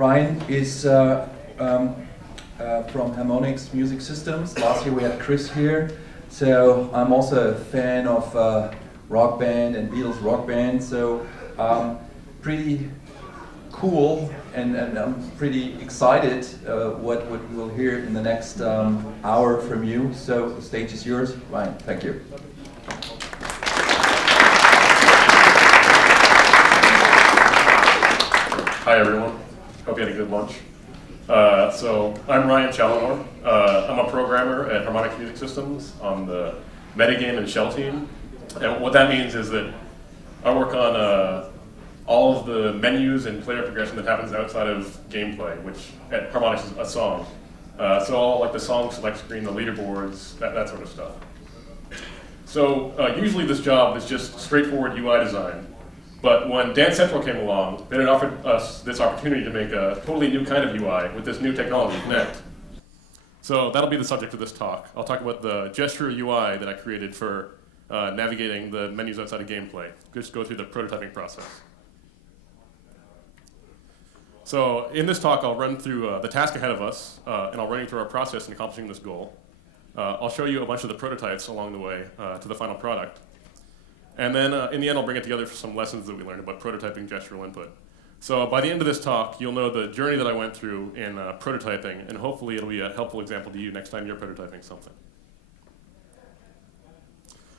Ryan is from Harmonix Music Systems. Last year we had Chris here. So I'm also a fan of rock band and Beatles rock band. So pretty cool, and I'm pretty excited what we'll hear in the next hour from you. So the stage is yours, Ryan. Thank you. Hi everyone, hope you had a good lunch. So I'm Ryan Challenor. I'm a programmer at Harmonix Music Systems on the metagame and shell team. And what that means is that I work on all of the menus and player progression that happens outside of gameplay, which at Harmonix is a song. So all like the song select screen, the leaderboards, that sort of stuff. So usually this job is just straightforward UI design. But when Dance Central came along, then it offered us this opportunity to make a totally new kind of UI with this new technology, Kinect. So that'll be the subject of this talk. I'll talk about the gesture UI that I created for navigating the menus outside of gameplay. Just go through the prototyping process. So in this talk, I'll run through the task ahead of us, and I'll run you through our process in accomplishing this goal. I'll show you a bunch of the prototypes along the way to the final product. And then in the end, I'll bring it together for some lessons that we learned about prototyping gestural input. So by the end of this talk, you'll know the journey that I went through in prototyping, and hopefully it'll be a helpful example to you next time you're prototyping something.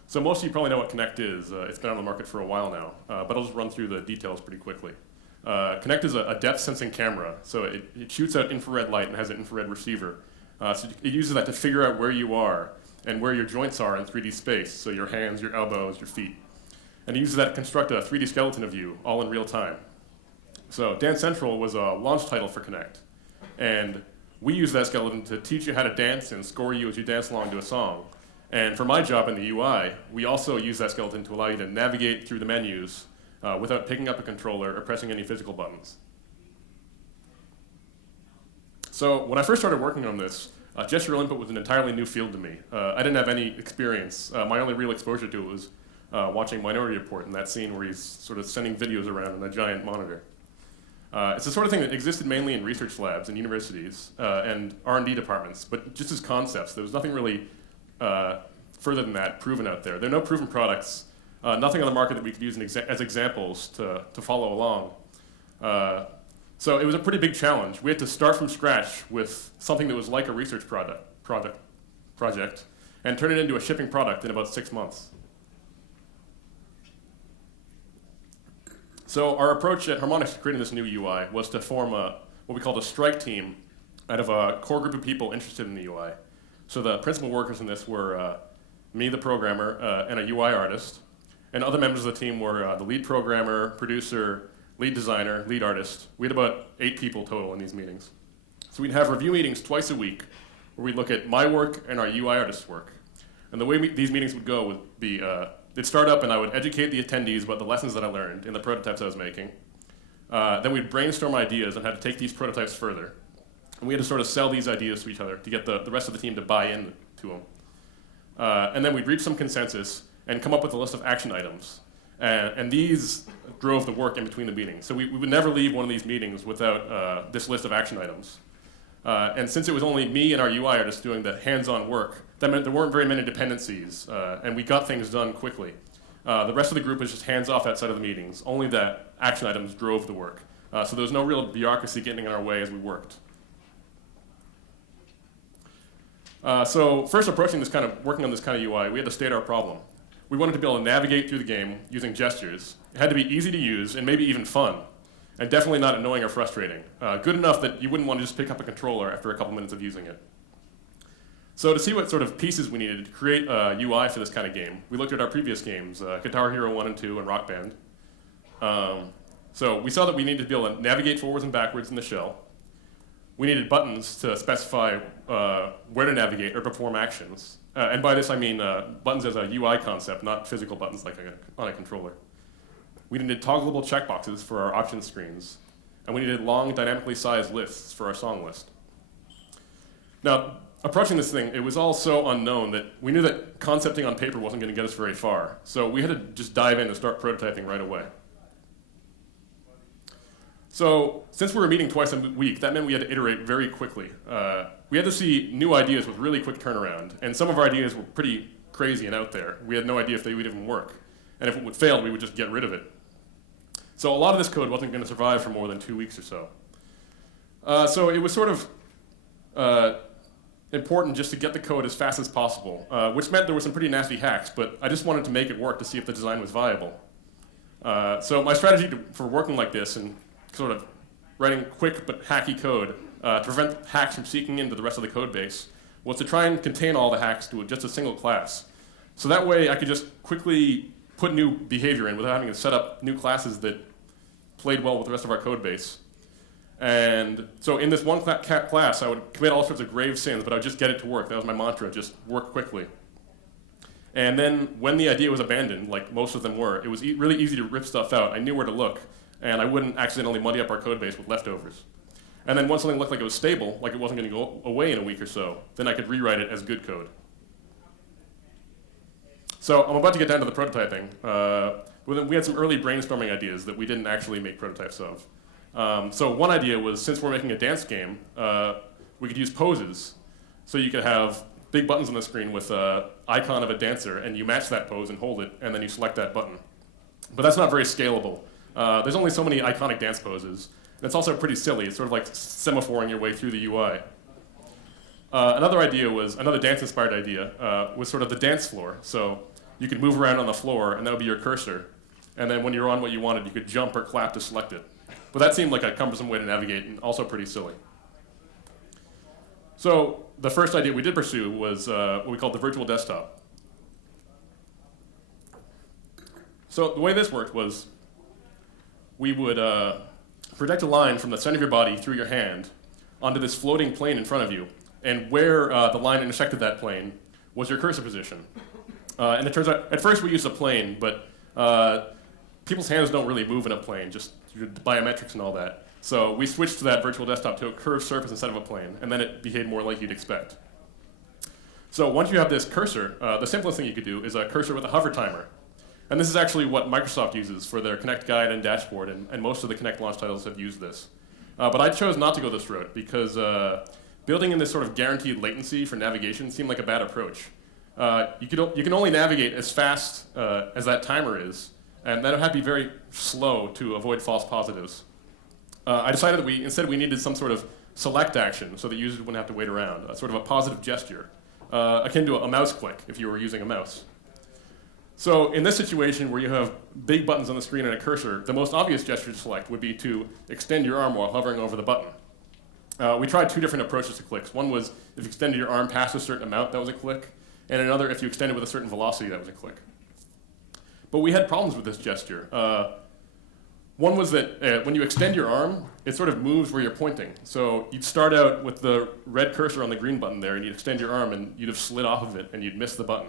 So most of you probably know what Kinect is. It's been on the market for a while now, but I'll just run through the details pretty quickly. Kinect is a depth sensing camera, so it shoots out infrared light and has an infrared receiver. So it uses that to figure out where you are and where your joints are in 3D space, so your hands, your elbows, your feet. And it uses that to construct a 3D skeleton of you, all in real time. So Dance Central was a launch title for Kinect. And we use that skeleton to teach you how to dance and score you as you dance along to a song. And for my job in the UI, we also use that skeleton to allow you to navigate through the menus without picking up a controller or pressing any physical buttons. So when I first started working on this, gestural input was an entirely new field to me. I didn't have any experience. My only real exposure to it was watching Minority Report in that scene where he's sort of sending videos around on a giant monitor. It's the sort of thing that existed mainly in research labs and universities and R&D departments, but just as concepts. There was nothing really further than that proven out there. There are no proven products, nothing on the market that we could use as examples to follow along. So it was a pretty big challenge. We had to start from scratch with something that was like a research project and turn it into a shipping product in about 6 months. So our approach at Harmonix to creating this new UI was to form what we called a strike team out of a core group of people interested in the UI. So the principal workers in this were me, the programmer, and a UI artist. And other members of the team were the lead programmer, producer, lead designer, lead artist. We had about 8 people total in these meetings. So we'd have review meetings twice a week where we'd look at my work and our UI artist's work. And the way these meetings would go would be, they'd start up and I would educate the attendees about the lessons that I learned in the prototypes I was making. Then we'd brainstorm ideas on how to take these prototypes further. And we had to sort of sell these ideas to each other to get the rest of the team to buy in to them. And then we'd reach some consensus and come up with a list of action items. And these drove the work in between the meetings. So we would never leave one of these meetings without this list of action items. And since it was only me and our UI artist doing the hands-on work, that meant there weren't very many dependencies, and we got things done quickly. The rest of the group was just hands-off outside of the meetings. Only that action items drove the work. So there was no real bureaucracy getting in our way as we worked. So first approaching this working on this kind of UI, we had to state our problem. We wanted to be able to navigate through the game using gestures. It had to be easy to use and maybe even fun, and definitely not annoying or frustrating. Good enough that you wouldn't want to just pick up a controller after a couple minutes of using it. So to see what sort of pieces we needed to create a UI for this kind of game, we looked at our previous games, Guitar Hero 1 and 2 and Rock Band. So we saw that we needed to be able to navigate forwards and backwards in the shell. We needed buttons to specify where to navigate or perform actions. And by this I mean buttons as a UI concept, not physical buttons like on a controller. We needed toggleable checkboxes for our options screens. And we needed long, dynamically sized lists for our song list. Now, approaching this thing, it was all so unknown that we knew that concepting on paper wasn't going to get us very far. So we had to just dive in and start prototyping right away. So since we were meeting twice a week, that meant we had to iterate very quickly. We had to see new ideas with really quick turnaround, and some of our ideas were pretty crazy and out there. We had no idea if they would even work, and if it would fail, we would just get rid of it. So a lot of this code wasn't going to survive for more than 2 weeks or so. So it was sort of important just to get the code as fast as possible, which meant there were some pretty nasty hacks, but I just wanted to make it work to see if the design was viable. So my strategy for working like this and sort of writing quick but hacky code to prevent hacks from seeking into the rest of the code base was to try and contain all the hacks to just a single class. So that way I could just quickly put new behavior in without having to set up new classes that played well with the rest of our code base. And so in this one class, I would commit all sorts of grave sins, but I would just get it to work. That was my mantra, just work quickly. And then when the idea was abandoned, like most of them were, it was really easy to rip stuff out. I knew where to look, and I wouldn't accidentally muddy up our code base with leftovers. And then once something looked like it was stable, like it wasn't going to go away in a week or so, then I could rewrite it as good code. So I'm about to get down to the prototyping. We had some early brainstorming ideas that we didn't actually make prototypes of. So one idea was, since we're making a dance game, we could use poses. So you could have big buttons on the screen with an icon of a dancer, and you match that pose and hold it, and then you select that button. But that's not very scalable. There's only so many iconic dance poses, and it's also pretty silly. It's sort of like semaphoring your way through the UI. Another dance-inspired idea was sort of the dance floor. So you could move around on the floor, and that would be your cursor. And then when you're on what you wanted, you could jump or clap to select it. But that seemed like a cumbersome way to navigate, and also pretty silly. So the first idea we did pursue was what we called the virtual desktop. So the way this worked was we would project a line from the center of your body through your hand onto this floating plane in front of you, and where the line intersected that plane was your cursor position. And it turns out, at first we used a plane, but people's hands don't really move in a plane, just biometrics and all that. So we switched to that virtual desktop to a curved surface instead of a plane, and then it behaved more like you'd expect. So once you have this cursor, the simplest thing you could do is a cursor with a hover timer. And this is actually what Microsoft uses for their Kinect guide and dashboard, and most of the Kinect launch titles have used this. But I chose not to go this route because building in this sort of guaranteed latency for navigation seemed like a bad approach. You can only navigate as fast as that timer is, and that would have to be very slow to avoid false positives. I decided that instead we needed some sort of select action so that users wouldn't have to wait around, sort of a positive gesture, akin to a mouse click if you were using a mouse. So in this situation where you have big buttons on the screen and a cursor, the most obvious gesture to select would be to extend your arm while hovering over the button. We tried two different approaches to clicks. One was if you extended your arm past a certain amount, that was a click, and another if you extended with a certain velocity, that was a click. But we had problems with this gesture. One was that when you extend your arm, it sort of moves where you're pointing. So you'd start out with the red cursor on the green button there, and you'd extend your arm, and you'd have slid off of it, and you'd miss the button.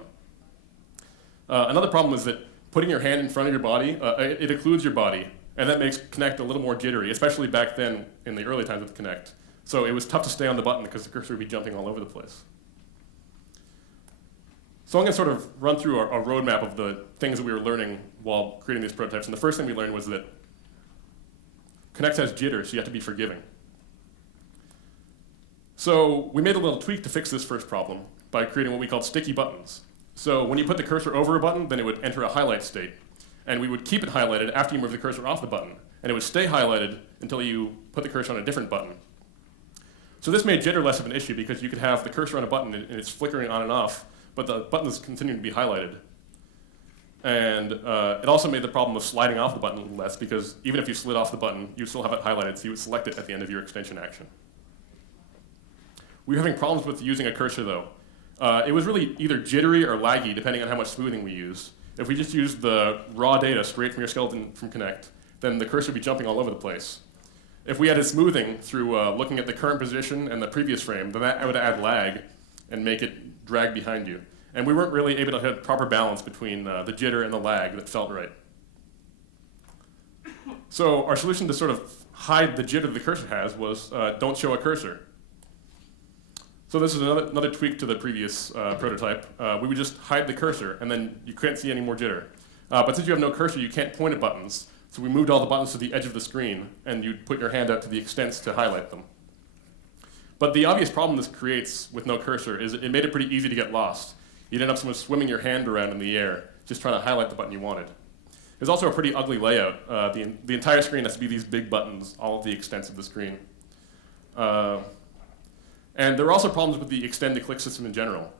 Another problem was that putting your hand in front of your body, it occludes your body, and that makes Kinect a little more jittery, especially back then in the early times with Kinect. So it was tough to stay on the button because the cursor would be jumping all over the place. So I'm going to sort of run through a roadmap of the things that we were learning while creating these prototypes. And the first thing we learned was that Kinect has jitter, so you have to be forgiving. So we made a little tweak to fix this first problem by creating what we called sticky buttons. So when you put the cursor over a button, then it would enter a highlight state. And we would keep it highlighted after you move the cursor off the button. And it would stay highlighted until you put the cursor on a different button. So this made jitter less of an issue because you could have the cursor on a button and it's flickering on and off, but the button is continuing to be highlighted. And it also made the problem of sliding off the button a little less because even if you slid off the button, you'd still have it highlighted, so you would select it at the end of your extension action. We were having problems with using a cursor though. It was really either jittery or laggy depending on how much smoothing we used. If we just used the raw data straight from your skeleton from Kinect, then the cursor would be jumping all over the place. If we added smoothing through looking at the current position and the previous frame, then that would add lag and make it drag behind you. And we weren't really able to hit proper balance between the jitter and the lag that felt right. So our solution to sort of hide the jitter the cursor has was don't show a cursor. So this is another tweak to the previous prototype. We would just hide the cursor, and then you can't see any more jitter. But since you have no cursor, you can't point at buttons. So we moved all the buttons to the edge of the screen, and you'd put your hand out to the extents to highlight them. But the obvious problem this creates with no cursor is it made it pretty easy to get lost. You'd end up sort of swimming your hand around in the air, just trying to highlight the button you wanted. It's also a pretty ugly layout. The entire screen has to be these big buttons, all of the extents of the screen. And there are also problems with the extend to click system in general.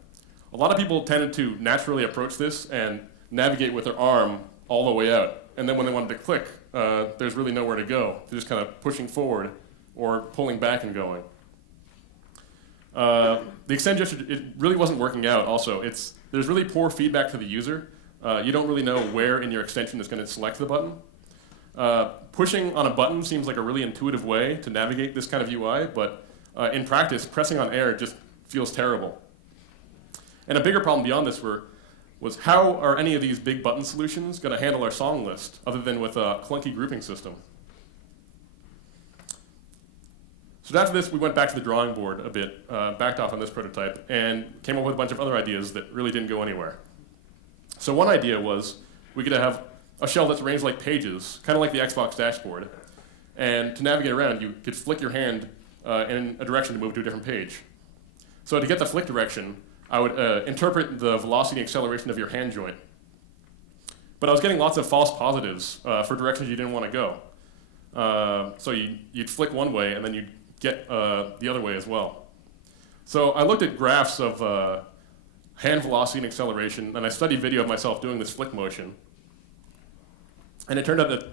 A lot of people tended to naturally approach this and navigate with their arm all the way out. And then when they wanted to click, there's really nowhere to go. They're just kind of pushing forward or pulling back and going. The extend gesture, it really wasn't working out also. There's really poor feedback to the user. You don't really know where in your extension is going to select the button. Pushing on a button seems like a really intuitive way to navigate this kind of UI, but in practice, pressing on air just feels terrible. And a bigger problem beyond this was how are any of these big button solutions going to handle our song list other than with a clunky grouping system? So after this, we went back to the drawing board a bit, backed off on this prototype, and came up with a bunch of other ideas that really didn't go anywhere. So one idea was we could have a shell that's arranged like pages, kind of like the Xbox dashboard. And to navigate around, you could flick your hand in a direction to move to a different page. So to get the flick direction, I would interpret the velocity and acceleration of your hand joint. But I was getting lots of false positives for directions you didn't want to go. So you'd flick one way, and then you'd get the other way as well. So I looked at graphs of hand velocity and acceleration, and I studied video of myself doing this flick motion. And it turned out that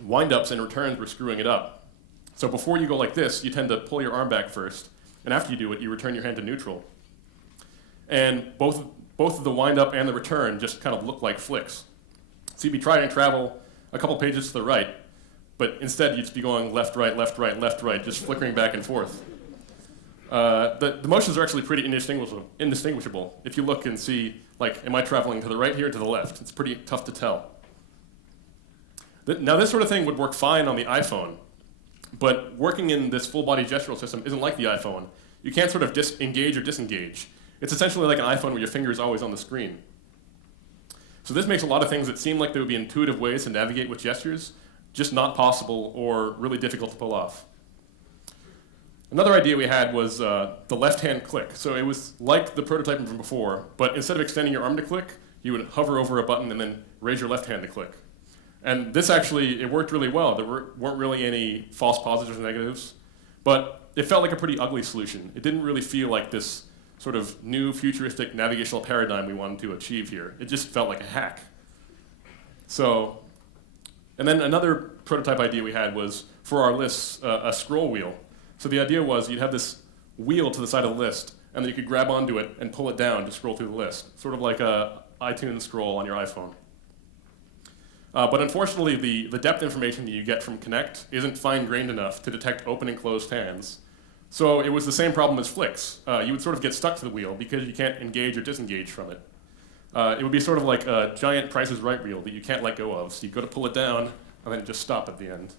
wind-ups and returns were screwing it up. So before you go like this, you tend to pull your arm back first, and after you do it, you return your hand to neutral. And both of the wind-up and the return just kind of look like flicks. So you'd be trying to travel a couple pages to the right, but instead you'd just be going left, right, left, right, left, right, just flickering back and forth. The motions are actually pretty indistinguishable. If you look and see, like, am I traveling to the right here or to the left? It's pretty tough to tell. Now, this sort of thing would work fine on the iPhone, but working in this full-body gestural system isn't like the iPhone. You can't sort of engage or disengage. It's essentially like an iPhone where your finger is always on the screen. So this makes a lot of things that seem like there would be intuitive ways to navigate with gestures just not possible or really difficult to pull off. Another idea we had was the left-hand click. So it was like the prototyping from before, but instead of extending your arm to click, you would hover over a button and then raise your left hand to click. And this actually, it worked really well. There weren't really any false positives or negatives, but it felt like a pretty ugly solution. It didn't really feel like this sort of new futuristic navigational paradigm we wanted to achieve here. It just felt like a hack. So, and then another prototype idea we had was for our lists, a scroll wheel. So the idea was you'd have this wheel to the side of the list, and then you could grab onto it and pull it down to scroll through the list, sort of like a iTunes scroll on your iPhone. But unfortunately, the depth information that you get from Kinect isn't fine-grained enough to detect open and closed hands. So it was the same problem as flicks. You would sort of get stuck to the wheel because you can't engage or disengage from it. It would be sort of like a giant Price is Right wheel that you can't let go of. So you go to pull it down, and then it just stop at the end.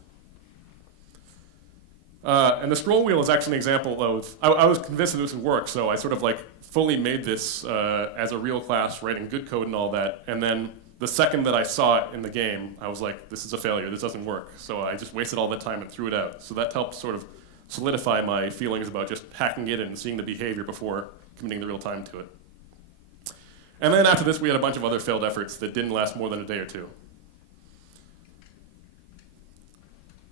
And the scroll wheel is actually an example of, I was convinced that this would work, so I sort of like fully made this as a real class, writing good code and all that, and then the second that I saw it in the game, I was like, this is a failure, this doesn't work. So I just wasted all the time and threw it out. So that helped sort of solidify my feelings about just hacking it and seeing the behavior before committing the real time to it. And then after this, we had a bunch of other failed efforts that didn't last more than a day or two.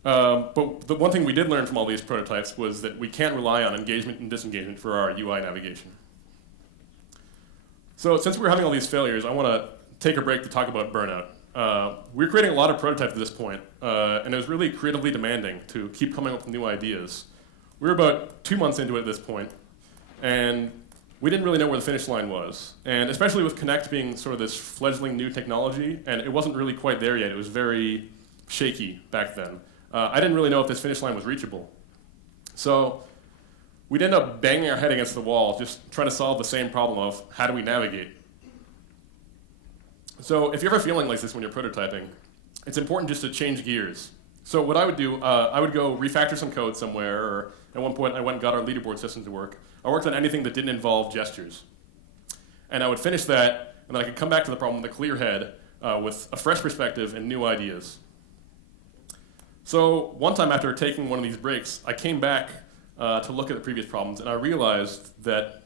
But the one thing we did learn from all these prototypes was that we can't rely on engagement and disengagement for our UI navigation. So since we're having all these failures, I want to take a break to talk about burnout. We're creating a lot of prototypes at this point, and it was really creatively demanding to keep coming up with new ideas. We were about 2 months into it at this point, and we didn't really know where the finish line was. And especially with Kinect being sort of this fledgling new technology, and it wasn't really quite there yet. It was very shaky back then. I didn't really know if this finish line was reachable. So we'd end up banging our head against the wall, just trying to solve the same problem of how do we navigate. So if you're ever feeling like this when you're prototyping, it's important just to change gears. So what I would do, I would go refactor some code somewhere, or at one point I went and got our leaderboard system to work. I worked on anything that didn't involve gestures. And I would finish that, and then I could come back to the problem with a clear head, with a fresh perspective and new ideas. So one time after taking one of these breaks, I came back to look at the previous problems, and I realized that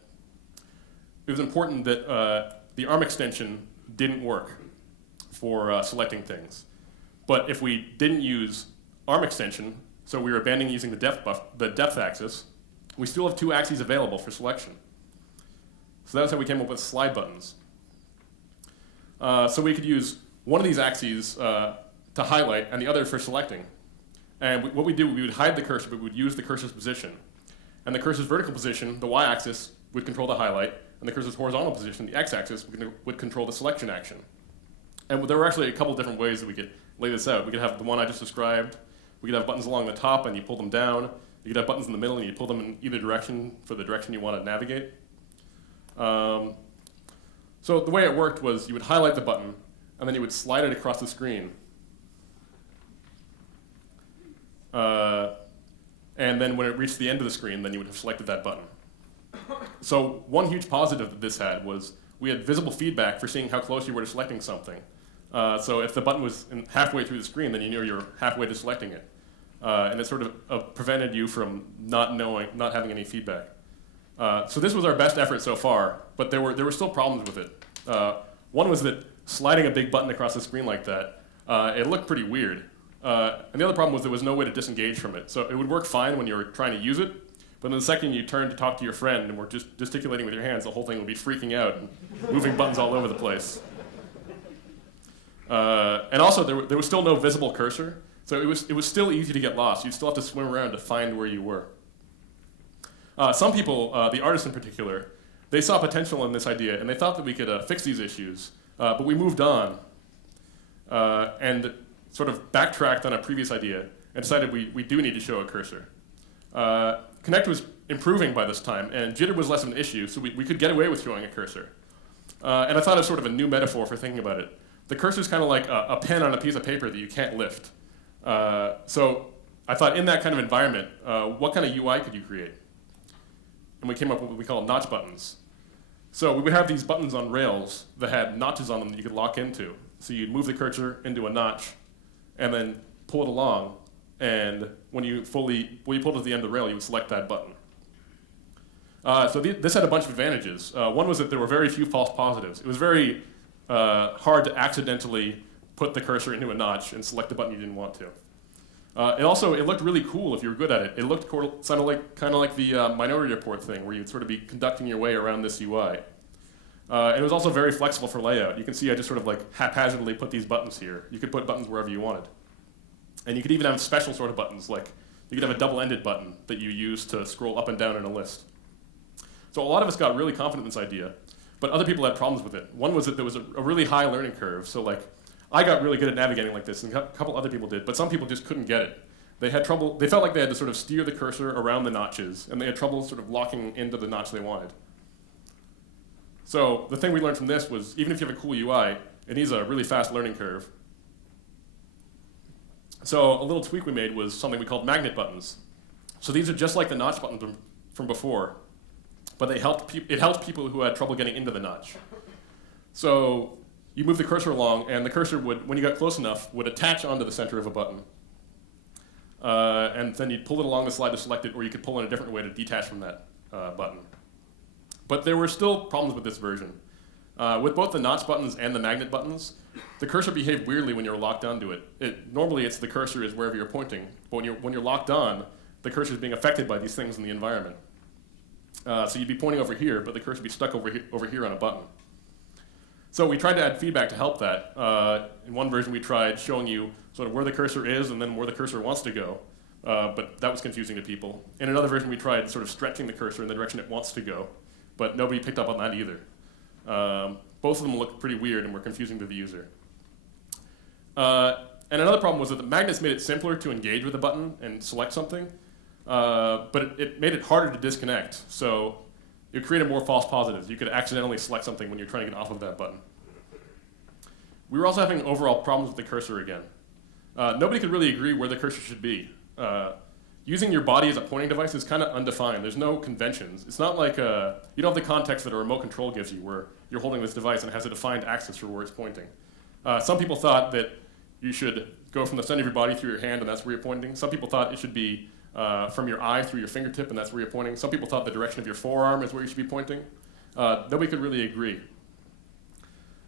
it was important that the ARM extension didn't work for selecting things. But if we didn't use ARM extension, so we were abandoning using the depth axis, we still have two axes available for selection. So that's how we came up with slide buttons. So we could use one of these axes to highlight and the other for selecting. And what we do, we would hide the cursor, but we would use the cursor's position. And the cursor's vertical position, the y-axis, would control the highlight, and the cursor's horizontal position, the x-axis, would control the selection action. And there were actually a couple different ways that we could lay this out. We could have the one I just described. We could have buttons along the top, and you pull them down. You could have buttons in the middle, and you pull them in either direction for the direction you want to navigate. So the way it worked was you would highlight the button, and then you would slide it across the screen. And then when it reached the end of the screen, then you would have selected that button. So one huge positive that this had was we had visible feedback for seeing how close you were to selecting something. So if the button was halfway through the screen, then you knew you were halfway to selecting it. And it sort of prevented you from not having any feedback. So this was our best effort so far, but there were still problems with it. One was that sliding a big button across the screen like that, it looked pretty weird. And the other problem was there was no way to disengage from it. So it would work fine when you were trying to use it, but then the second you turned to talk to your friend and were just gesticulating with your hands, the whole thing would be freaking out and moving buttons all over the place. And also, there was still no visible cursor, so it was still easy to get lost. You'd still have to swim around to find where you were. Some people, the artists in particular, they saw potential in this idea, and they thought that we could fix these issues, but we moved on and sort of backtracked on a previous idea and decided we do need to show a cursor. Kinect was improving by this time, and jitter was less of an issue, so we could get away with showing a cursor. And I thought of sort of a new metaphor for thinking about it. The cursor is kind of like a pen on a piece of paper that you can't lift. So I thought in that kind of environment, what kind of UI could you create? And we came up with what we call notch buttons. So we would have these buttons on rails that had notches on them that you could lock into. So you'd move the cursor into a notch and then pull it along. And when you pulled it to the end of the rail, you would select that button. So this had a bunch of advantages. One was that there were very few false positives. It was very hard to accidentally put the cursor into a notch and select the button you didn't want to. It looked really cool if you were good at it. It looked kind of like the Minority Report thing, where you'd sort of be conducting your way around this UI. And it was also very flexible for layout. You can see I just sort of like haphazardly put these buttons here. You could put buttons wherever you wanted. And you could even have special sort of buttons, like you could have a double-ended button that you use to scroll up and down in a list. So a lot of us got really confident in this idea, but other people had problems with it. One was that there was a really high learning curve. So like, I got really good at navigating like this, and a couple other people did, but some people just couldn't get it. They had trouble, they felt like they had to sort of steer the cursor around the notches, and they had trouble sort of locking into the notch they wanted. So the thing we learned from this was, even if you have a cool UI, it needs a really fast learning curve. So a little tweak we made was something we called magnet buttons. So these are just like the notch buttons from before, but it helped people who had trouble getting into the notch. So you move the cursor along, and the cursor would, when you got close enough, would attach onto the center of a button. And then you'd pull it along the slide to select it, or you could pull in a different way to detach from that button. But there were still problems with this version. With both the notch buttons and the magnet buttons, the cursor behaved weirdly when you're locked onto it. Normally, it's the cursor is wherever you're pointing, but when you're locked on, the cursor is being affected by these things in the environment. So you'd be pointing over here, but the cursor would be stuck over here on a button. So we tried to add feedback to help that. In one version, we tried showing you sort of where the cursor is and then where the cursor wants to go, but that was confusing to people. In another version, we tried sort of stretching the cursor in the direction it wants to go, but nobody picked up on that either. Both of them looked pretty weird and were confusing to the user. And another problem was that the magnets made it simpler to engage with the button and select something, but it made it harder to disconnect. So it created more false positives. You could accidentally select something when you're trying to get off of that button. We were also having overall problems with the cursor again. Nobody could really agree where the cursor should be. Using your body as a pointing device is kind of undefined. There's no conventions. It's not like you don't have the context that a remote control gives you, where you're holding this device and it has a defined axis for where it's pointing. Some people thought that you should go from the center of your body through your hand, and that's where you're pointing. Some people thought it should be from your eye through your fingertip, and that's where you're pointing. Some people thought the direction of your forearm is where you should be pointing. Nobody could really agree.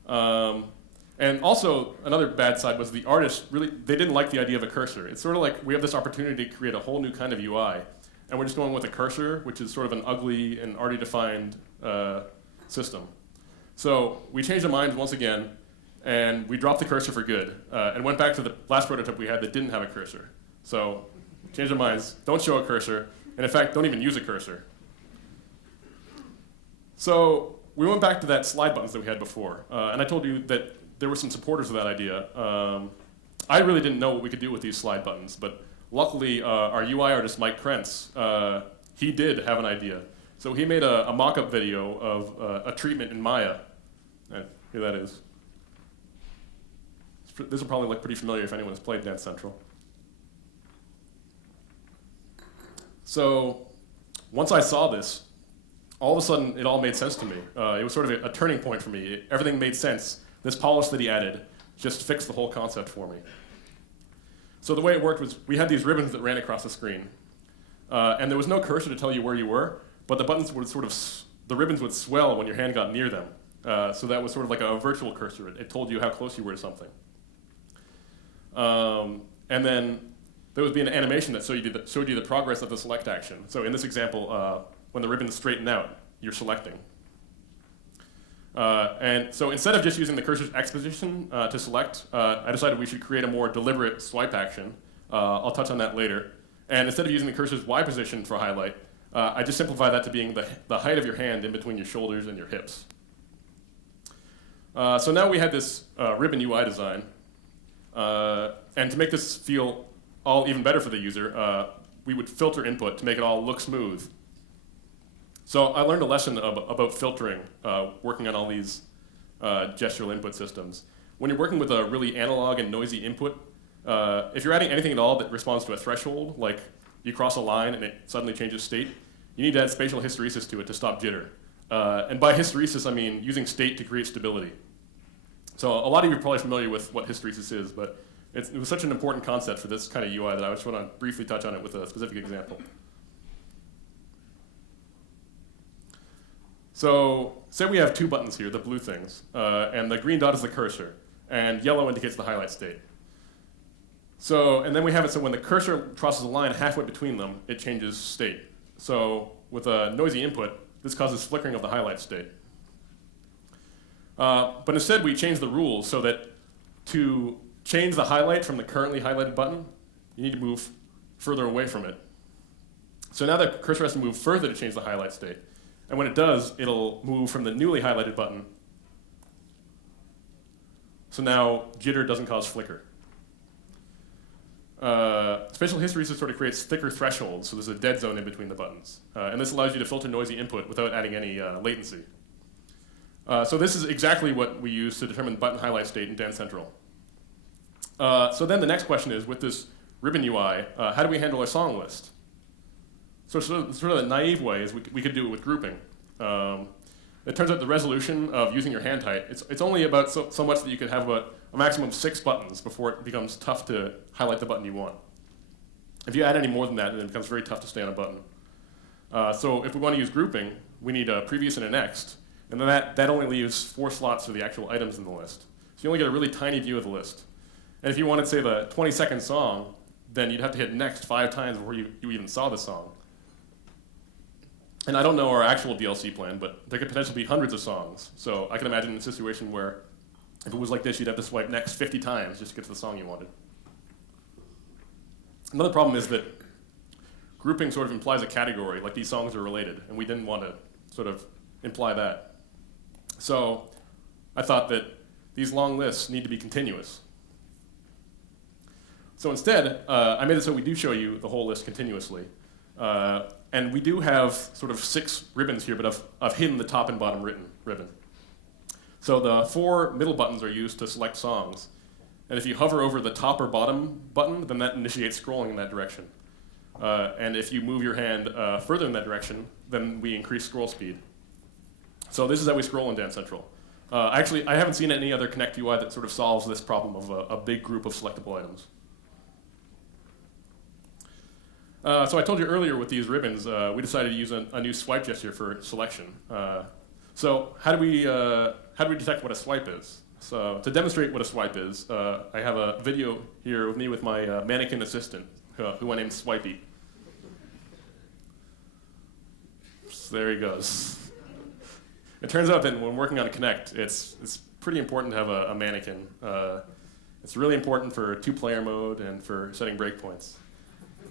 And also, another bad side was the artists they didn't like the idea of a cursor. It's sort of like we have this opportunity to create a whole new kind of UI, and we're just going with a cursor, which is sort of an ugly and already defined system. So we changed our minds once again, and we dropped the cursor for good, and went back to the last prototype we had that didn't have a cursor. So changed our minds, don't show a cursor, and in fact, don't even use a cursor. So we went back to that slide buttons that we had before, and I told you that there were some supporters of that idea. I really didn't know what we could do with these slide buttons, but luckily our UI artist, Mike Krentz, he did have an idea. So he made a mock-up video of a treatment in Maya. Here that is. This will probably look pretty familiar if anyone's played Dance Central. So once I saw this, all of a sudden it all made sense to me. It was sort of a turning point for me. Everything made sense. This polish that he added just fixed the whole concept for me. So the way it worked was we had these ribbons that ran across the screen. And there was no cursor to tell you where you were, but the buttons would the ribbons would swell when your hand got near them. So that was sort of like a virtual cursor. It told you how close you were to something. And then there would be an animation that showed you the progress of the select action. So in this example, when the ribbons straighten out, you're selecting. And so instead of just using the cursor's X position to select, I decided we should create a more deliberate swipe action. I'll touch on that later. And instead of using the cursor's Y position for highlight, I just simplify that to being the height of your hand in between your shoulders and your hips. So now we had this ribbon UI design. And to make this feel all even better for the user, we would filter input to make it all look smooth. So I learned a lesson about filtering, working on all these gestural input systems. When you're working with a really analog and noisy input, if you're adding anything at all that responds to a threshold, like you cross a line and it suddenly changes state, you need to add spatial hysteresis to it to stop jitter. And by hysteresis, I mean using state to create stability. So a lot of you are probably familiar with what hysteresis is, but it was such an important concept for this kind of UI that I just want to briefly touch on it with a specific example. So say we have two buttons here, the blue things, and the green dot is the cursor, and yellow indicates the highlight state. So, and then we have it so when the cursor crosses a line halfway between them, it changes state. So with a noisy input, this causes flickering of the highlight state. But instead we change the rules so that to change the highlight from the currently highlighted button, you need to move further away from it. So now the cursor has to move further to change the highlight state. And when it does, it'll move from the newly highlighted button. So now jitter doesn't cause flicker. Spatial hysteresis sort of creates thicker thresholds, so there's a dead zone in between the buttons. And this allows you to filter noisy input without adding any latency. So this is exactly what we use to determine button highlight state in Dance Central. So then the next question is, with this ribbon UI, how do we handle our song list? So sort of the naive way is we could do it with grouping. It turns out the resolution of using your hand height, it's only about so much that you could have about a maximum of 6 buttons before it becomes tough to highlight the button you want. If you add any more than that, then it becomes very tough to stay on a button. So if we want to use grouping, we need a previous and a next. And then that only leaves 4 slots for the actual items in the list. So you only get a really tiny view of the list. And if you wanted, say, the 20-second song, then you'd have to hit next 5 times before you even saw the song. And I don't know our actual DLC plan, but there could potentially be hundreds of songs. So I can imagine a situation where if it was like this, you'd have to swipe next 50 times just to get to the song you wanted. Another problem is that grouping sort of implies a category, like these songs are related, and we didn't want to sort of imply that. So I thought that these long lists need to be continuous. So instead, I made it so we do show you the whole list continuously. And we do have sort of 6 ribbons here, but I've hidden the top and bottom ribbon. So the 4 middle buttons are used to select songs. And if you hover over the top or bottom button, then that initiates scrolling in that direction. And if you move your hand further in that direction, then we increase scroll speed. So this is how we scroll in Dance Central. Actually, I haven't seen any other Kinect UI that sort of solves this problem of a big group of selectable items. So I told you earlier with these ribbons, we decided to use a new swipe gesture for selection. So how do we detect what a swipe is? So to demonstrate what a swipe is, I have a video here with me with my mannequin assistant, who I named Swipey. So there he goes. It turns out that when working on a Kinect, it's pretty important to have a mannequin. It's really important for two-player mode and for setting breakpoints.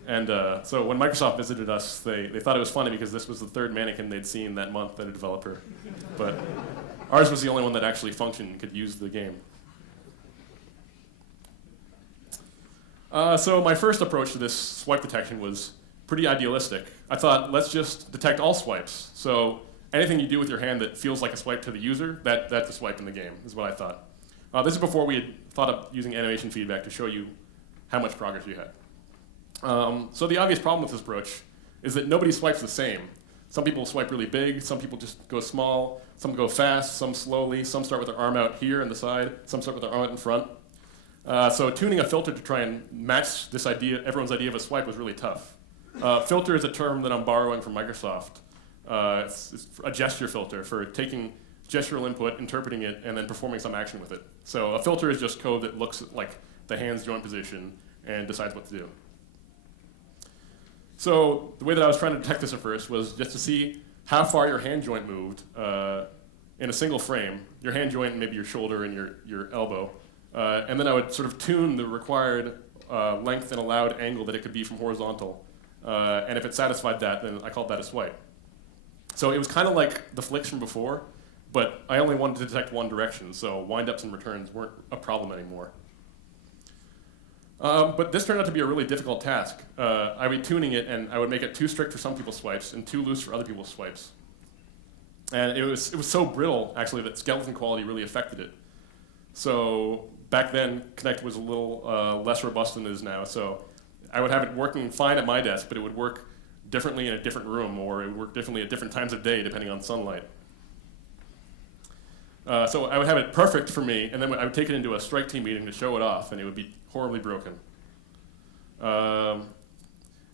And so when Microsoft visited us, they thought it was funny because this was the third mannequin they'd seen that month at a developer. But ours was the only one that actually functioned and could use the game. So my first approach to this swipe detection was pretty idealistic. I thought, let's just detect all swipes. So anything you do with your hand that feels like a swipe to the user, that's a swipe in the game, is what I thought. This is before we had thought of using animation feedback to show you how much progress you had. So the obvious problem with this approach is that nobody swipes the same. Some people swipe really big, some people just go small, some go fast, some slowly, some start with their arm out here on the side, some start with their arm out in front. So tuning a filter to try and match this idea, everyone's idea of a swipe, was really tough. Filter is a term that I'm borrowing from Microsoft. It's a gesture filter for taking gestural input, interpreting it, and then performing some action with it. So a filter is just code that looks at like the hand's joint position and decides what to do. So the way that I was trying to detect this at first was just to see how far your hand joint moved in a single frame, your hand joint and maybe your shoulder and your elbow. And then I would sort of tune the required length and allowed angle that it could be from horizontal. And if it satisfied that, then I called that a swipe. So it was kind of like the flicks from before, but I only wanted to detect one direction, so windups and returns weren't a problem anymore. But this turned out to be a really difficult task. I would be tuning it, and I would make it too strict for some people's swipes and too loose for other people's swipes. And it was so brittle, actually, that skeleton quality really affected it. So back then, Kinect was a little less robust than it is now. So I would have it working fine at my desk, but it would work differently in a different room, or it would work differently at different times of day, depending on sunlight. So I would have it perfect for me, and then I would take it into a strike team meeting to show it off, and it would be horribly broken. It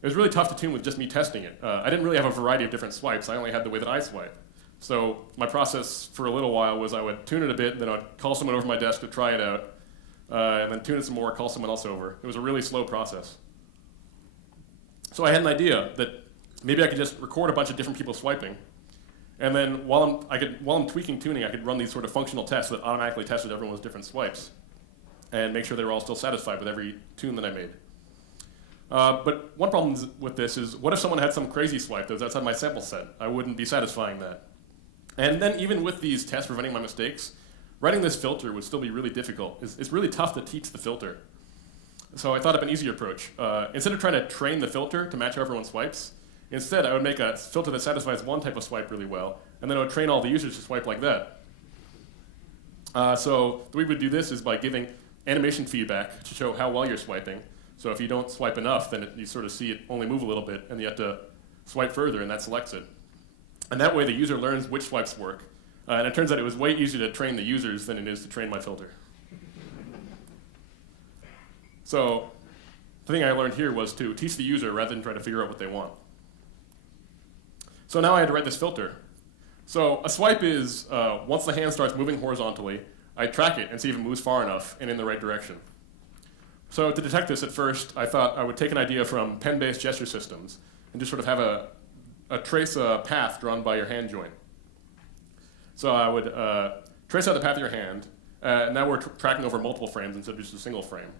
was really tough to tune with just me testing it. I didn't really have a variety of different swipes. I only had the way that I swipe. So my process for a little while was I would tune it a bit, then I'd call someone over my desk to try it out, and then tune it some more, call someone else over. It was a really slow process. So I had an idea that maybe I could just record a bunch of different people swiping, and then while I'm tweaking tuning, I could run these sort of functional tests that automatically tested everyone's different swipes and make sure they were all still satisfied with every tune that I made. But one problem with this is, what if someone had some crazy swipe that was outside my sample set? I wouldn't be satisfying that. And then even with these tests preventing my mistakes, writing this filter would still be really difficult. It's really tough to teach the filter. So I thought of an easier approach. Instead of trying to train the filter to match how everyone swipes, instead I would make a filter that satisfies one type of swipe really well, and then I would train all the users to swipe like that. So the way we would do this is by giving animation feedback to show how well you're swiping. So if you don't swipe enough, then you sort of see it only move a little bit, and you have to swipe further, and that selects it. And that way the user learns which swipes work. And it turns out it was way easier to train the users than it is to train my filter. So the thing I learned here was to teach the user rather than try to figure out what they want. So now I had to write this filter. So a swipe is, once the hand starts moving horizontally, I track it and see if it moves far enough and in the right direction. So to detect this at first, I thought I would take an idea from pen-based gesture systems and just sort of have a trace a path drawn by your hand joint. So I would trace out the path of your hand, and now we're tracking over multiple frames instead of just a single frame.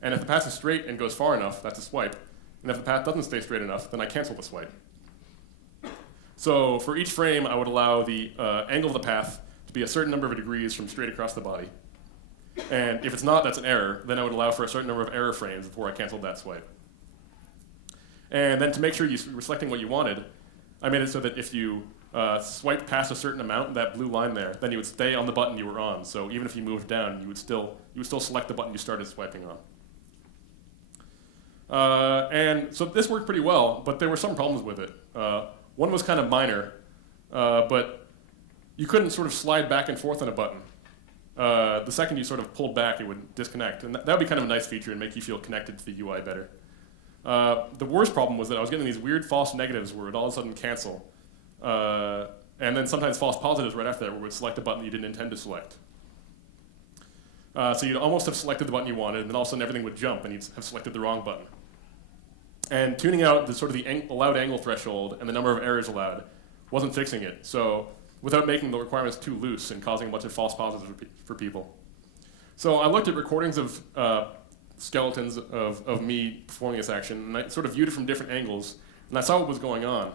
And if the path is straight and goes far enough, that's a swipe. And if the path doesn't stay straight enough, then I cancel the swipe. So for each frame, I would allow the angle of the path to be a certain number of degrees from straight across the body. And if it's not, that's an error. Then I would allow for a certain number of error frames before I canceled that swipe. And then to make sure you were selecting what you wanted, I made it so that if you swiped past a certain amount, that blue line there, then you would stay on the button you were on. So even if you moved down, you would still select the button you started swiping on. And so this worked pretty well, but there were some problems with it. One was kind of minor, but you couldn't sort of slide back and forth on a button. The second you sort of pulled back, it would disconnect. And that would be kind of a nice feature and make you feel connected to the UI better. The worst problem was that I was getting these weird false negatives where it would all of a sudden cancel. And then sometimes false positives right after that where it would select a button that you didn't intend to select. So you'd almost have selected the button you wanted, and then all of a sudden everything would jump and you'd have selected the wrong button. And tuning out the sort of the allowed angle threshold and the number of errors allowed wasn't fixing it. So without making the requirements too loose and causing a bunch of false positives for people. So I looked at recordings of skeletons of me performing this action, and I sort of viewed it from different angles, and I saw what was going on.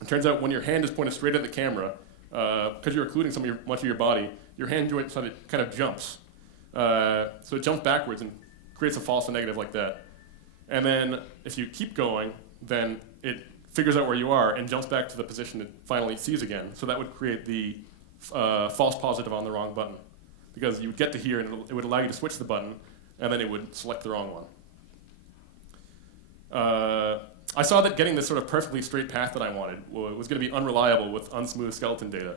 It turns out when your hand is pointed straight at the camera, because you're occluding much of your body, your hand joint kind of jumps. So it jumps backwards and creates a false negative like that. And then if you keep going, then it figures out where you are and jumps back to the position it finally sees again. So that would create the false positive on the wrong button. Because you would get to here and it would allow you to switch the button, and then it would select the wrong one. I saw that getting this sort of perfectly straight path that I wanted was going to be unreliable with unsmooth skeleton data.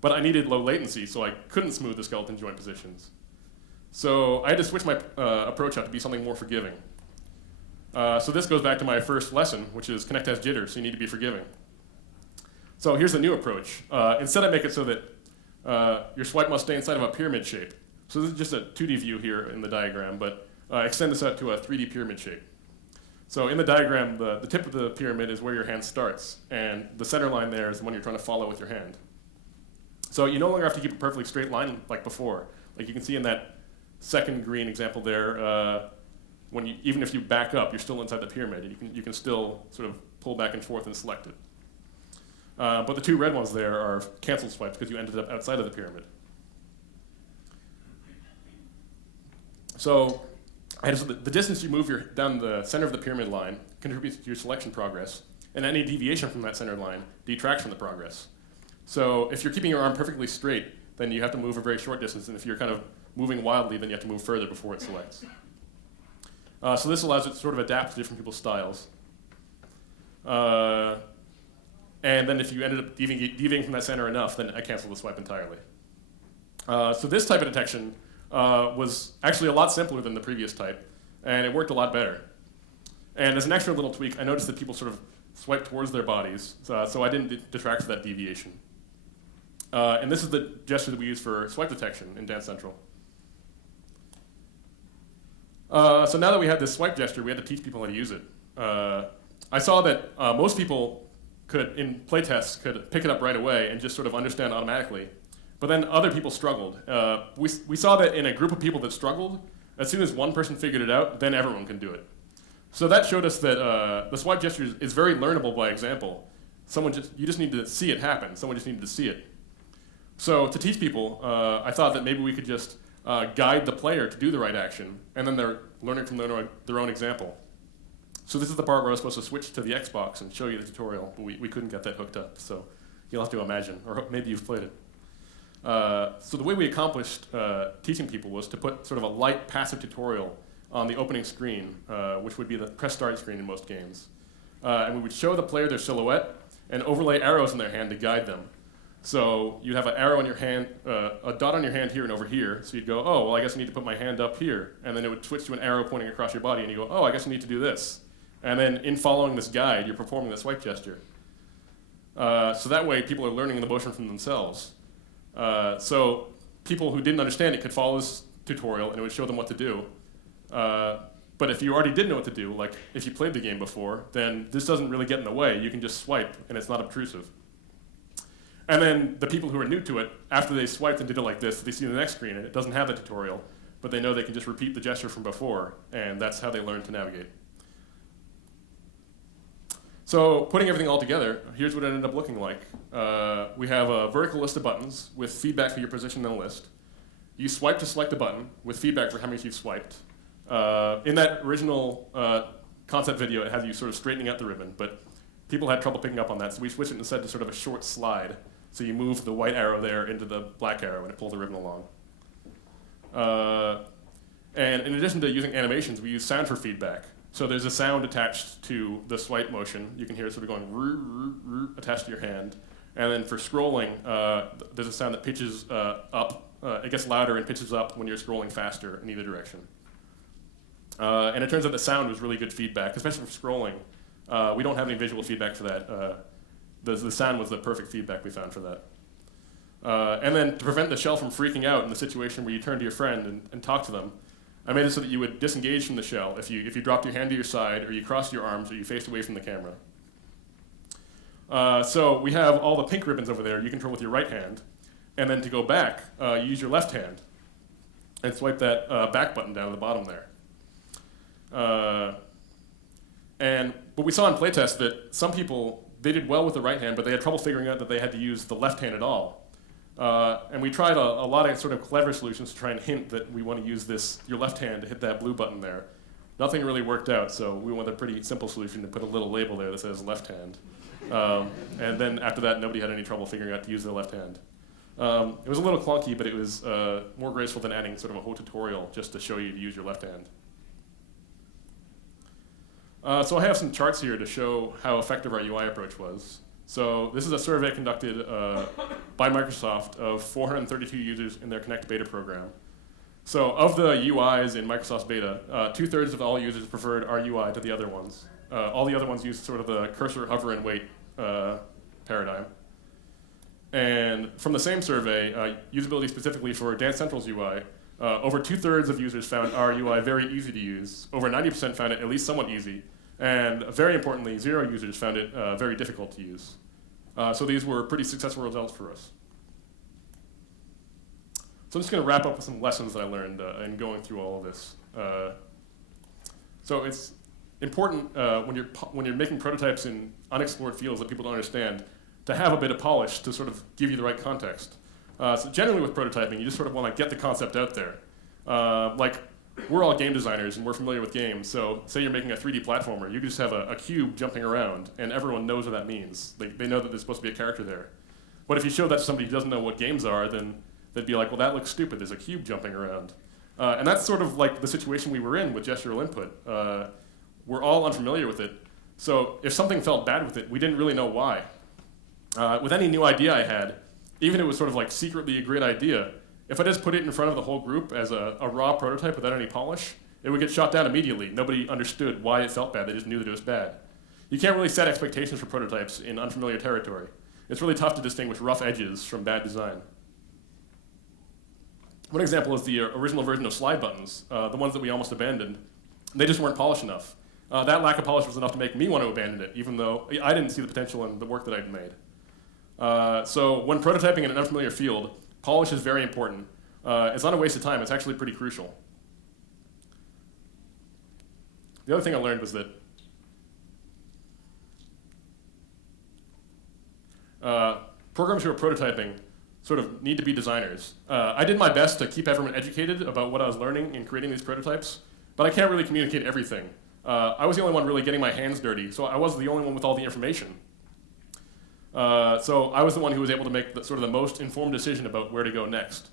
But I needed low latency, so I couldn't smooth the skeleton joint positions. So I had to switch my approach out to be something more forgiving. So this goes back to my first lesson, which is Kinect has jitter, so you need to be forgiving. So here's the new approach. Instead, I make it so that your swipe must stay inside of a pyramid shape. So this is just a 2D view here in the diagram, but extend this out to a 3D pyramid shape. So in the diagram, the tip of the pyramid is where your hand starts, and the center line there is the one you're trying to follow with your hand. So you no longer have to keep a perfectly straight line like before. Like you can see in that second green example there, even if you back up, you're still inside the pyramid, and you can still sort of pull back and forth and select it. But the two red ones there are canceled swipes because you ended up outside of the pyramid. So the distance you move down the center of the pyramid line contributes to your selection progress, and any deviation from that center line detracts from the progress. So if you're keeping your arm perfectly straight, then you have to move a very short distance, and if you're kind of moving wildly, then you have to move further before it selects. So this allows it to sort of adapt to different people's styles. And then if you ended up deviating from that center enough, then I cancel the swipe entirely. So this type of detection was actually a lot simpler than the previous type, and it worked a lot better. And as an extra little tweak, I noticed that people sort of swipe towards their bodies, so I didn't detract from that deviation. And this is the gesture that we use for swipe detection in Dance Central. So now that we had this swipe gesture, we had to teach people how to use it. I saw that most people in playtests could pick it up right away and just sort of understand automatically. But then other people struggled. We saw that in a group of people that struggled, as soon as one person figured it out, then everyone can do it. So that showed us that the swipe gesture is very learnable by example. You just need to see it happen. Someone just needed to see it. So to teach people, I thought that maybe we could just guide the player to do the right action, and then they're learning from their own example. So this is the part where I was supposed to switch to the Xbox and show you the tutorial, but we couldn't get that hooked up, so you'll have to imagine, or maybe you've played it. So the way we accomplished teaching people was to put sort of a light passive tutorial on the opening screen, which would be the press start screen in most games. And we would show the player their silhouette and overlay arrows in their hand to guide them. So you'd have an arrow in your hand, a dot on your hand here and over here. So you'd go, oh, well, I guess I need to put my hand up here. And then it would switch to an arrow pointing across your body, and you go, oh, I guess I need to do this. And then in following this guide, you're performing the swipe gesture. So that way, people are learning the motion from themselves. So people who didn't understand it could follow this tutorial, and it would show them what to do. But if you already did know what to do, like if you played the game before, then this doesn't really get in the way. You can just swipe, and it's not obtrusive. And then the people who are new to it, after they swiped and did it like this, they see the next screen, and it doesn't have the tutorial, but they know they can just repeat the gesture from before, and that's how they learn to navigate. So putting everything all together, here's what it ended up looking like. We have a vertical list of buttons with feedback for your position in the list. You swipe to select a button with feedback for how many you've swiped. In that original concept video, it has you sort of straightening out the ribbon, but people had trouble picking up on that, so we switched it instead to sort of a short slide. So you move the white arrow there into the black arrow, and it pulls the ribbon along. And in addition to using animations, we use sound for feedback. So there's a sound attached to the swipe motion. You can hear it sort of going attached to your hand. And then for scrolling, there's a sound that pitches up. It gets louder and pitches up when you're scrolling faster in either direction. And it turns out the sound was really good feedback, especially for scrolling. We don't have any visual feedback for that. The sound was the perfect feedback we found for that. And then to prevent the shell from freaking out in the situation where you turn to your friend and talk to them, I made it so that you would disengage from the shell if you dropped your hand to your side, or you crossed your arms, or you faced away from the camera. So we have all the pink ribbons over there you control with your right hand. And then to go back, you use your left hand and swipe that back button down at the bottom there. And what we saw in playtest that some people, they did well with the right hand, but they had trouble figuring out that they had to use the left hand at all. And we tried a lot of sort of clever solutions to try and hint that we want to use your left hand to hit that blue button there. Nothing really worked out, so we went with a pretty simple solution to put a little label there that says left hand. And then after that, nobody had any trouble figuring out to use their left hand. It was a little clunky, but it was more graceful than adding sort of a whole tutorial just to show you to use your left hand. So I have some charts here to show how effective our UI approach was. So this is a survey conducted by Microsoft of 432 users in their Kinect beta program. So of the UIs in Microsoft's beta, 2/3 of all users preferred our UI to the other ones. All the other ones used sort of the cursor, hover, and wait paradigm. And from the same survey, usability specifically for Dance Central's UI, over 2/3 of users found our UI very easy to use. Over 90% found it at least somewhat easy. And very importantly, 0 users found it very difficult to use. So these were pretty successful results for us. So I'm just going to wrap up with some lessons that I learned in going through all of this. So it's important when you're making prototypes in unexplored fields that people don't understand to have a bit of polish to sort of give you the right context. So generally with prototyping, you just sort of want to get the concept out there. Like, we're all game designers and we're familiar with games, so say you're making a 3D platformer, you can just have a cube jumping around and everyone knows what that means. They know that there's supposed to be a character there. But if you show that to somebody who doesn't know what games are, then they'd be like, well, that looks stupid, there's a cube jumping around. And that's sort of like the situation we were in with gestural input. We're all unfamiliar with it, so if something felt bad with it, we didn't really know why. With any new idea I had, even if it was sort of like secretly a great idea, if I just put it in front of the whole group as a raw prototype without any polish, it would get shot down immediately. Nobody understood why it felt bad, they just knew that it was bad. You can't really set expectations for prototypes in unfamiliar territory. It's really tough to distinguish rough edges from bad design. One example is the original version of slide buttons, the ones that we almost abandoned. They just weren't polished enough. That lack of polish was enough to make me want to abandon it, even though I didn't see the potential in the work that I'd made. So when prototyping in an unfamiliar field, polish is very important. It's not a waste of time, it's actually pretty crucial. The other thing I learned was that programs who are prototyping sort of need to be designers. I did my best to keep everyone educated about what I was learning in creating these prototypes, but I can't really communicate everything. I was the only one really getting my hands dirty, so I wasn't the only one with all the information. So I was the one who was able to make sort of the most informed decision about where to go next.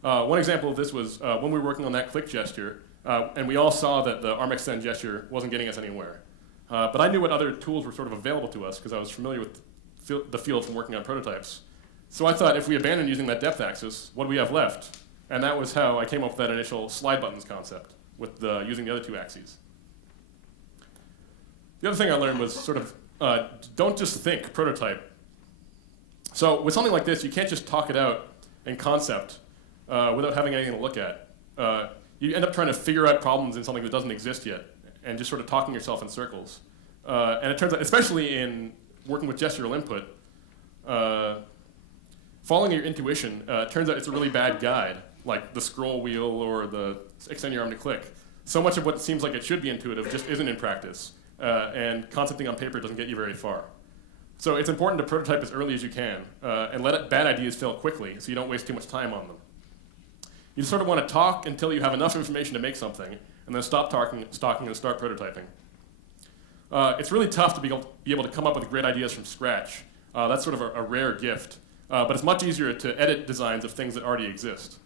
One example of this was when we were working on that click gesture, and we all saw that the arm extend gesture wasn't getting us anywhere. But I knew what other tools were sort of available to us because I was familiar with the field from working on prototypes. So I thought, if we abandon using that depth axis, what do we have left? And that was how I came up with that initial slide buttons concept, with using the other two axes. The other thing I learned was sort of, don't just think, prototype. So with something like this, you can't just talk it out in concept without having anything to look at. You end up trying to figure out problems in something that doesn't exist yet, and just sort of talking yourself in circles. And it turns out, especially in working with gestural input, following your intuition, turns out it's a really bad guide, like the scroll wheel or the extend your arm to click. So much of what seems like it should be intuitive just isn't in practice, and concepting on paper doesn't get you very far. So it's important to prototype as early as you can, and let bad ideas fail quickly so you don't waste too much time on them. You sort of want to talk until you have enough information to make something, and then stop talking and start prototyping. It's really tough to be able to come up with great ideas from scratch. That's sort of a rare gift. But it's much easier to edit designs of things that already exist.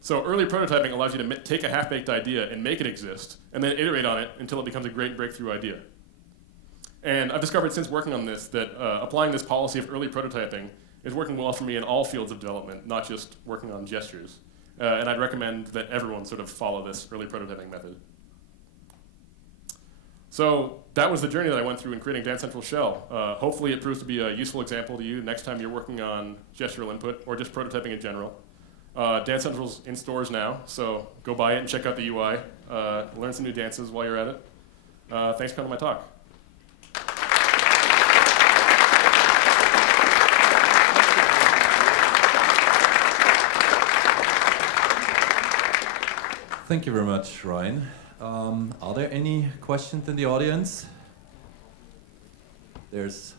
So early prototyping allows you to take a half-baked idea and make it exist, and then iterate on it until it becomes a great breakthrough idea. And I've discovered since working on this that applying this policy of early prototyping is working well for me in all fields of development, not just working on gestures. And I'd recommend that everyone sort of follow this early prototyping method. So that was the journey that I went through in creating Dance Central Shell. Hopefully it proves to be a useful example to you next time you're working on gestural input or just prototyping in general. Dance Central's in stores now, so go buy it and check out the UI. Learn some new dances while you're at it. Thanks for coming to my talk. Thank you very much, Ryan. Are there any questions in the audience? There's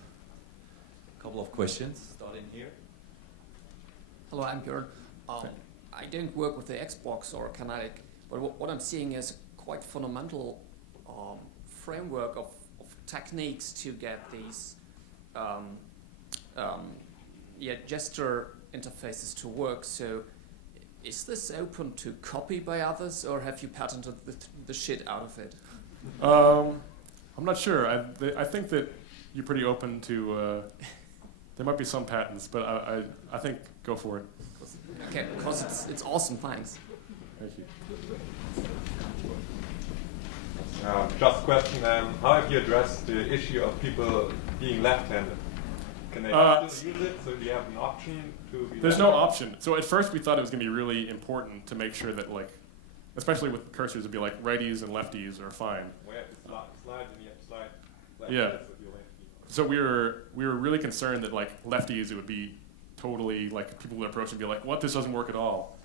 a couple of questions starting here. Hello, I'm Björn. I don't work with the Xbox or Kinect, but what I'm seeing is a quite fundamental framework of techniques to get these gesture interfaces to work. So is this open to copy by others, or have you patented the shit out of it? I'm not sure. I think that you're pretty open to, there might be some patents, but I think go for it. Okay, because it's awesome, thanks. Thank you. Just a question, how have you addressed the issue of people being left-handed? Can they still use it, so do you have an option to be There's no option. So at first we thought it was going to be really important to make sure that, like, especially with cursors, it'd be like righties and lefties are fine. Well, you have to slide and you have to slide left. Yeah. With your left key. So we were really concerned that, like, lefties, it would be totally, like, people would approach and be like, what, this doesn't work at all.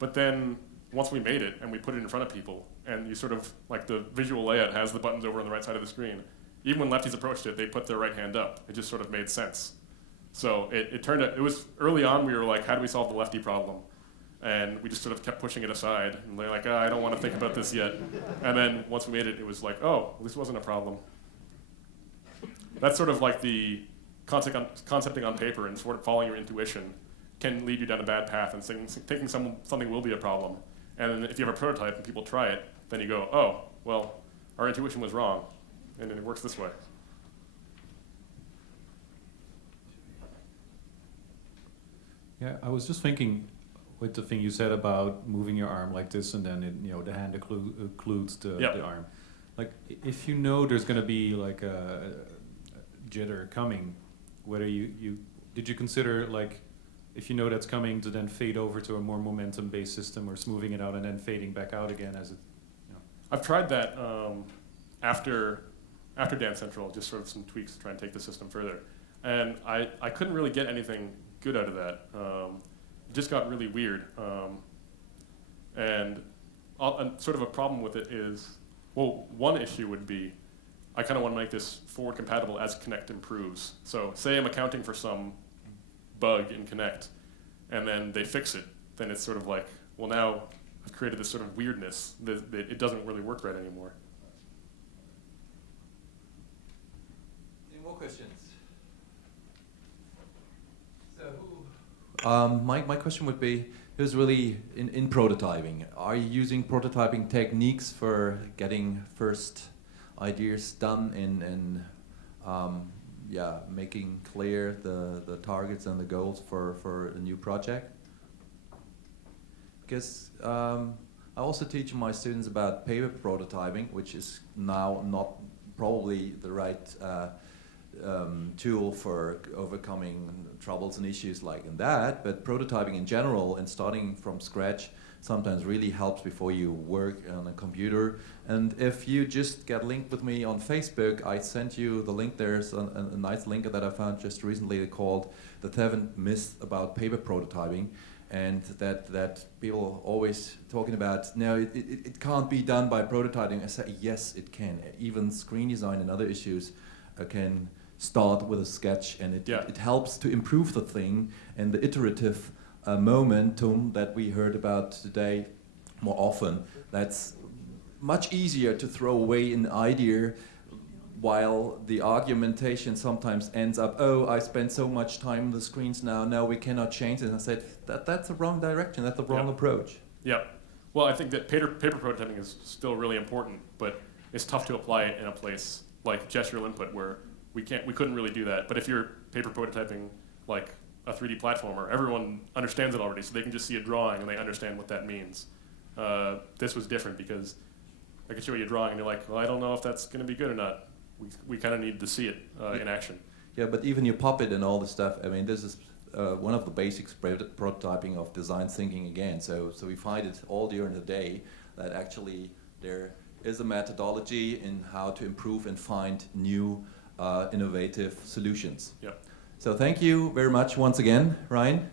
But then once we made it and we put it in front of people, and you sort of, like, the visual layout has the buttons over on the right side of the screen, even when lefties approached it, they put their right hand up. It just sort of made sense. So it turned out, it was early on, we were like, how do we solve the lefty problem? And we just sort of kept pushing it aside. And they're like, I don't want to think about this yet. And then once we made it, it was like, oh, this wasn't a problem. That's sort of like the concepting on paper and sort of following your intuition can lead you down a bad path and thinking something will be a problem. And then if you have a prototype and people try it, then you go, oh, well, our intuition was wrong. And then it works this way. Yeah, I was just thinking with the thing you said about moving your arm like this and then the hand occludes the arm. Like if you know there's going to be like a jitter coming, whether did you consider, like, if you know that's coming, to then fade over to a more momentum-based system or smoothing it out and then fading back out again as it, I've tried that after Dance Central, just sort of some tweaks to try and take the system further. And I couldn't really get anything good out of that. It just got really weird. And sort of a problem with it is, well, one issue would be, I kind of want to make this forward compatible as Kinect improves. So say I'm accounting for some bug in Kinect, and then they fix it, then it's sort of like, well, now I've created this sort of weirdness that it doesn't really work right anymore. Any more questions? So my question would be, who's really in prototyping? Are you using prototyping techniques for getting first ideas done in making clear the targets and the goals for a new project? Because I also teach my students about paper prototyping, which is now not probably the right tool for overcoming troubles and issues like that, but prototyping in general and starting from scratch sometimes really helps before you work on a computer. And if you just get linked with me on Facebook, I sent you the link. There's a nice link that I found just recently called The 7 Myths About Paper Prototyping, and that people always talking about, no, it can't be done by prototyping. I say, yes, it can. Even screen design and other issues can start with a sketch, and it helps to improve the thing, and the iterative momentum that we heard about today more often. That's much easier to throw away an idea, while the argumentation sometimes ends up, oh, I spent so much time on the screens now we cannot change it. And I said, that's the wrong direction, that's the wrong approach. Yeah. Well, I think that paper prototyping is still really important, but it's tough to apply it in a place like gestural input where we couldn't really do that. But if you're paper prototyping like a 3D platformer, everyone understands it already, so they can just see a drawing and they understand what that means. This was different because I could show you a drawing and you're like, well, I don't know if that's going to be good or not. We kind of needed to see it in action. Yeah, but even your puppet and all this stuff, I mean, this is one of the basics prototyping of design thinking again. So we find it all during the day that actually there is a methodology in how to improve and find new innovative solutions. Yep. So thank you very much once again, Ryan.